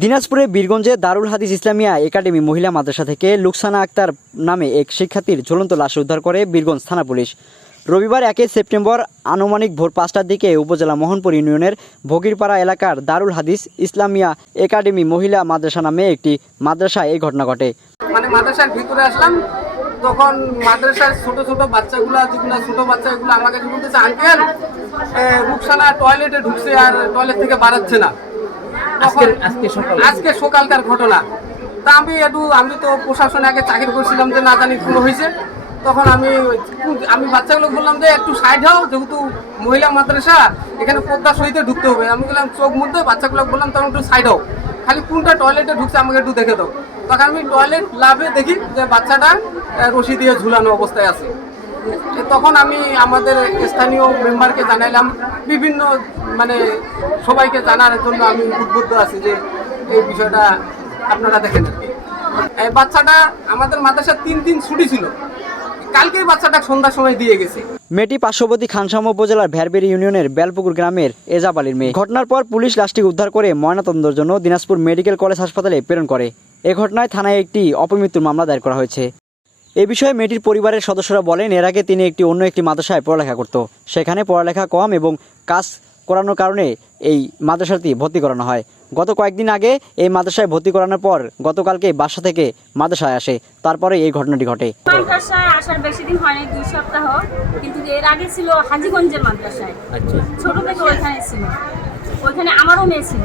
দিনাজপুরে বীরগঞ্জে দারুল হাদিস ইসলামিয়া একাডেমি মহিলা মাদ্রাসা থেকে লুকসানা আক্তার নামে এক শিক্ষার্থীর ঝুলন্ত লাশ উদ্ধার করে বীরগঞ্জ থানা পুলিশ। রবিবার 1 সেপ্টেম্বর আনুমানিক ভোর 5টার দিকে উপজেলা মোহনপুর ইউনিয়নের ভগিরপাড়া এলাকার দারুল হাদিস ইসলামিয়া একাডেমি মহিলা মাদ্রাসা নামে একটি মাদ্রাসায় এই ঘটনা ঘটে। মাদ্রাসার ভিতরে আসলাম, তখন মাদ্রাসার ছোট ছোট বাচ্চাগুলো আমাকে বলতেছে, আঙ্কেল রুকসানা টয়লেটে ঢুকছে আর টয়লেট থেকে বাড়াচ্ছে না। আজকে সকালকার ঘটনা। তা আমি তো প্রশাসনে আগে চাকরি করছিলাম, যে না জানি কোনো হয়েছে। তখন আমি বাচ্চাগুলো বললাম যে একটু সাইড হও, যেহেতু মহিলা মাদ্রাসা এখানে পদ্মা সহিতে ঢুকতে হবে। আমি বললাম চোখ মুড়তে বাচ্চাগুলো বললাম তখন একটু সাইড হও, খালি কোনটা টয়লেটে ঢুকছে আমাকে একটু দেখে দাও। তখন আমি টয়লেট লাভে দেখি যে বাচ্চাটা রশি দিয়ে ঝুলানো অবস্থায় আছে। তখন আমি আমাদের স্থানীয় মেম্বারকে জানাইলাম, বিভিন্ন সবাইকে জানার জন্য আমি উদ্বুদ্ধ আছি যে এই বিষয়টা আপনারা দেখেন। এই বাচ্চাটা আমাদের মাদ্রাসার 3 দিন ছুটি ছিল, কালকেই বাচ্চাটা সন্ধ্যার সময় দিয়ে গেছে। মেয়েটি পার্শ্ববর্তী খানসামা উপজেলার ভেরবেরি ইউনিয়নের বেলপুকুর গ্রামের এজাব আলীর মেয়ে। ঘটনার পর পুলিশ লাশটি উদ্ধার করে ময়নাতদন্তের জন্য দিনাজপুর মেডিকেল কলেজ হাসপাতালে প্রেরণ করে। এ ঘটনায় থানায় একটি অপমৃত্যুর মামলা দায়ের করা হয়েছে। এ বিষয়ে মেয়েটির পরিবারের সদস্যরা বলেন, এর আগে তিনি অন্য একটি মাদ্রাসায় পড়ালেখা করত। সেখানে পড়ালেখা কম এবং কাজ করানোর কারণে এই মাদ্রাসাটি ভর্তি করানো হয়। গত কয়েকদিন আগে এই মাদ্রাসায় ভর্তি করানোর পর গতকালকে বাসা থেকে মাদ্রাসায় আসে, তারপরে এই ঘটনাটি ঘটে। মাদ্রাসায় আসার বেশি দিন হয়নি, 2 সপ্তাহ, কিন্তু এর আগে ছিল হাজীগঞ্জের মাদ্রাসায়। ছোট থেকে ওইখানে ছিল, ওইখানে আমারও মেয়ে ছিল।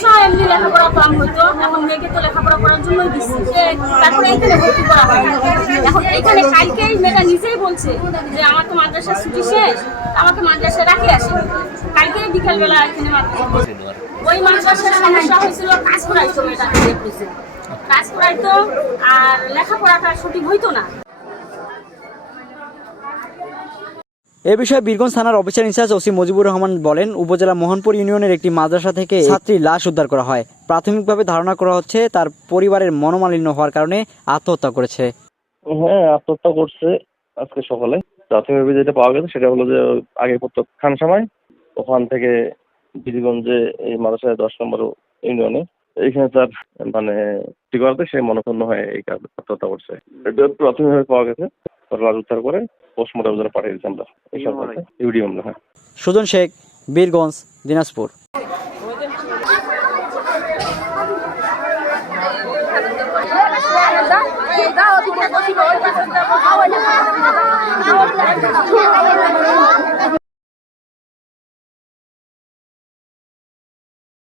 সবাই এমনি লেখাপড়া কম হইতো, এখন মেয়েকে তো লেখাপড়া করার জন্যই দিচ্ছি। তারপরে এখানে ভর্তি করা হয়। এখন এখানে কালকেই মেয়েটা নিজেই বলছে যে আমার তো মাদ্রাসার ছুটি শেষ, আমাকে মাদ্রাসায় রাখি আসে। কালকেই বিকালবেলা এখানে মাদ্রাসা ওই মাদ্রাসার সমস্যা হয়েছিল, কাজ করাইতো মেয়েটা, কাজ করাইতো আর লেখাপড়াটা সঠিক হইতো না। এ বিষয়ে বীরগঞ্জ থানার officer in charge OC Mujibur Rahman বলেন, উপজেলা মোহনপুর ইউনিয়নের একটি মাদ্রাসা থেকে ছাত্রীর লাশ উদ্ধার করা হয়। প্রাথমিকভাবে ধারণা করা হচ্ছে তার পরিবারের মনোমালিন্য হওয়ার কারণে আত্মহত্যা করেছে। হ্যাঁ, আত্মহত্যা করছে আজকে সকালে। প্রাথমিকভাবে যেটা পাওয়া গেছে সেটা হলো যে আগে পড়তো খানসামায়, ওখান থেকে বীরগঞ্জে এই মাদ্রাসায় 10 নম্বর ইউনিয়নে এইখানে তার ঠিক করাতে সে মনক্ষুণ্ণ হয়ে এই কাজ আত্মহত্যা করছে। এটা প্রাথমিকভাবে পাওয়া গেছে। লাশ উদ্ধার করে পোস্টমর্টমের জন্য পাঠিয়ে দিচ্ছি আমরা এই সরকারকে ইউডিএম। হ্যাঁ, সুজন শেখ, বীরগঞ্জ, দিনাজপুর।